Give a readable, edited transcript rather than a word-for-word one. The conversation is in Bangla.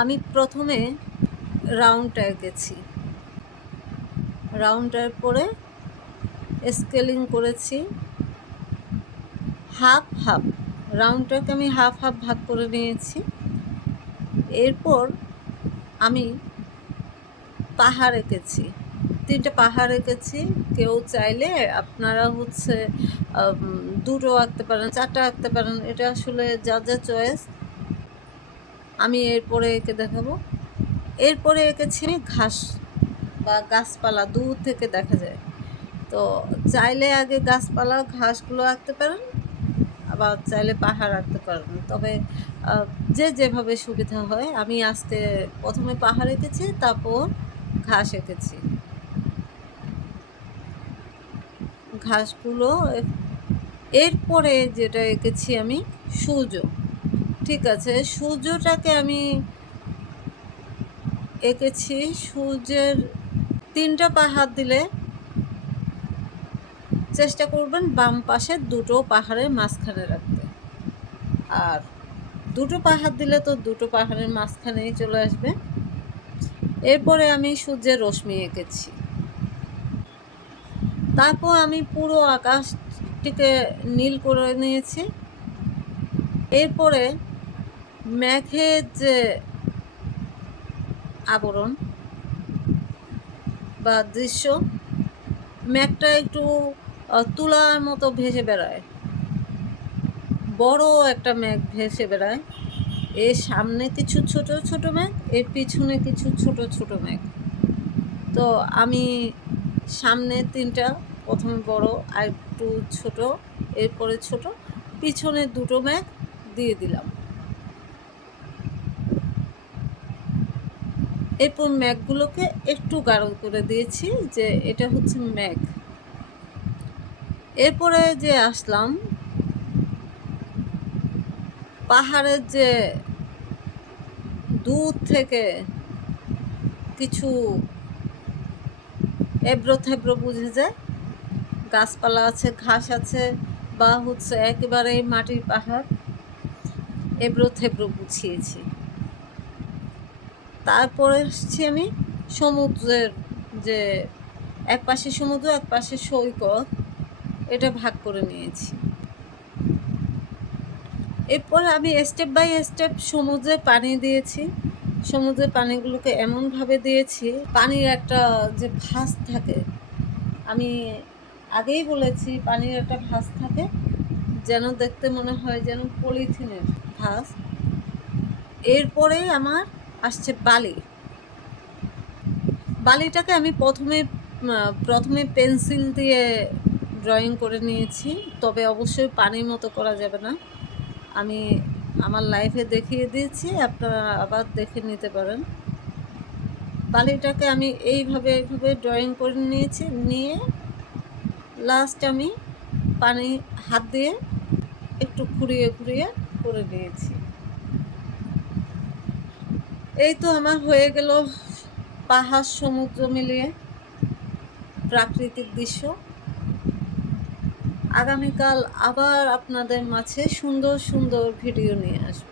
আমি প্রথমে রাউন্ডটা এঁকেছি, রাউন্ডটার পরে স্কেলিং করেছি হাফ হাফ, রাউন্ডটাকে আমি হাফ হাফ ভাগ করে নিয়েছি। এরপর আমি পাহাড় এঁকেছি, 3টে পাহাড় এঁকেছি। কেউ চাইলে আপনারা দুটো আঁকতে পারেন, 4টা আঁকতে পারেন, এটা আসলে যার যা চয়েস। আমি এরপরে এঁকে দেখাবো। এরপরে এঁকেছি ঘাস বা গাছপালা, দূর থেকে দেখা যায়। তো চাইলে আগে গাছপালা ঘাসগুলো আঁকতে পারেন, আবার চাইলে পাহাড় আঁকতে পারেন, তবে যে যেভাবে সুবিধা হয়। আমি আজকে প্রথমে পাহাড় এঁকেছি, তারপর ঘাস এঁকেছি। ঘাসগুলো এরপরে যেটা এঁকেছি আমি সূর্য। ঠিক আছে, সূর্যটাকে আমি এঁকেছি। সূর্যের 3টা পাহাড় দিলে চেষ্টা করবেন বাম পাশে দুটো পাহাড়ের মাঝখানে রাখতে, আর দুটো পাহাড় দিলে তো দুটো পাহাড়ের মাঝখানেই চলে আসবে। এরপরে আমি সূর্যের রশ্মি এঁকেছি। তারপর আমি পুরো আকাশটিকে নীল করে নিয়েছি। এরপরে মেঘের যে আবরণ বা দৃশ্য, মেঘটা একটু তুলার মতো ভেসে বেড়ায়, বড় একটা মেঘ ভেসে বেড়ায়। এর সামনে কিছু ছোট ছোট মেঘ, এর পিছনে কিছু ছোট ছোট মেঘ। তো আমি সামনে 3টা, প্রথমে বড়, আর একটু ছোট, এরপরে ছোট, পিছনে 2টো মেঘ দিয়ে দিলাম। এরপর মেঘগুলোকে একটু গাঢ় করে দিয়েছি যে এটা হচ্ছে মেঘ। এরপরে যে আসলাম পাহাড়ের যে দূর থেকে কিছু এবড়ো থেবড়ো বুঝে যায়, গাছপালা আছে, ঘাস আছে, বা একেবারে মাটির পাহাড়, এবড়ো থেবড়ো বুঝিয়েছি। তারপরে আসছি আমি সমুদ্রের, যে এক পাশে সমুদ্র এক পাশে সৈকত, এটা ভাগ করে নিয়েছি। এরপর আমি স্টেপ বাই স্টেপ সমুদ্রে পানি দিয়েছি। সমুদ্রের পানিগুলোকে এমনভাবে দিয়েছি, পানির একটা যে ভাঁজ থাকে, আমি আগেই বলেছি পানির একটা ভাঁজ থাকে, যেন দেখতে মনে হয় যেন পলিথিনের ভাঁজ। এরপরে আমার আসছে বালি। বালিটাকে আমি প্রথমে পেন্সিল দিয়ে ড্রয়িং করে নিয়েছি, তবে অবশ্যই পানির মতো করা যাবে না। আমি আমার লাইফে দেখিয়ে দিয়েছি, আপনারা আবার দেখে নিতে পারেন। বালিটাকে আমি এইভাবে ড্রয়িং করে নিয়েছি, নিয়ে লাস্ট আমি পানি হাত দিয়ে একটু ঘুরিয়ে করে নিয়েছি। এই তো আমার হয়ে গেল পাহাড় সমুদ্র মিলিয়ে প্রাকৃতিক দৃশ্য। আগামীকাল আবার আপনাদের মাঝে সুন্দর সুন্দর ভিডিও নিয়ে আসবো।